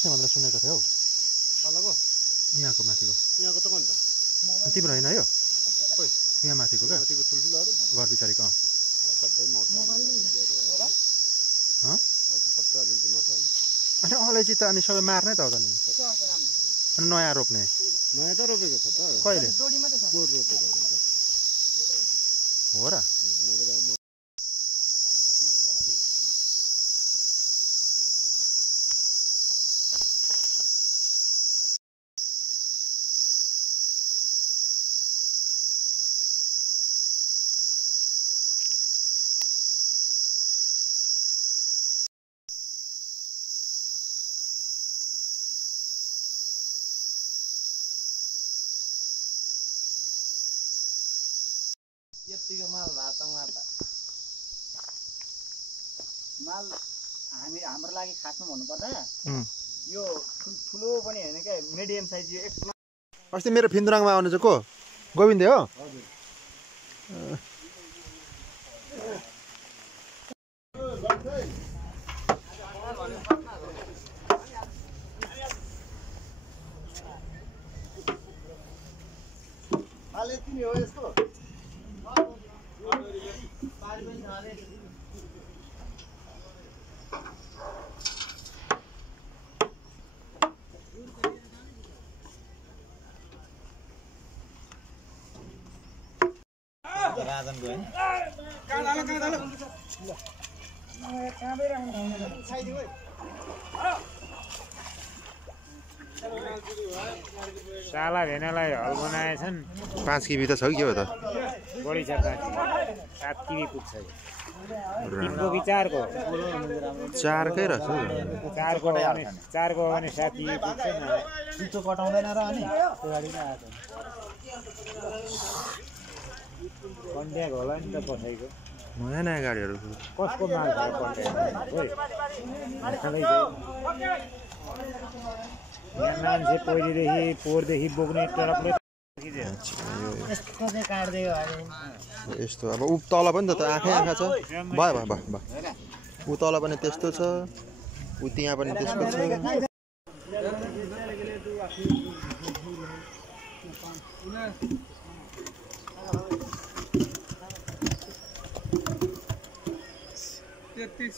बस्ने भनेर सुनेको थियो हौ। तलको यहाँको माथिको यहाँको त कनि त तिम्रो होइन यो खोइ यहाँ माथिको क्या माथिको ठुल्ठुलोहरू घर पछाडिको सबै मर्छ सबै अलैँची मर्छ अनि अनि अलैँची त अनि सबै मार्ने त हो त नि अनि नयाँ रोप्ने नयाँ त रोपेको छ त कहिले पोहोर रोपेको हो र यतिको माल भातमा त माल हाम्रो लागि खासमा भन्नुपर्दा यो ठुलो पनि होइन क्या मिडियम साइज यो अस्ति मेरो फिन्दुराङमा आउने चाहिँ को गोविन्दे हो माल यति नै हो यसको राजनको हैन साला भेनालाई हल बनाएछन् 5 किबी त छ कि के हो त बढी छ 7 किबी पुग्छ तिनको विचारको 4 कै रहेछ 4 को भने 7 किबी पुग्छ न पिचो कटाउँदैन र अनि कन्ट्याक्ट होला नि त कसैको नयाँ नयाँ गाडीहरू कसको माल छ कन्ट्याक्ट यहाँ मान्छे पहिलेदेखि पोहोरदेखि बोक्ने ट्रकले यस्तो अब उ तल पनि त आँखै आँखा छ भयो भयो भयो भयो उ तल पनि त्यस्तो छ उ त्यहाँ पनि त्यस्तो छ तेत्तिस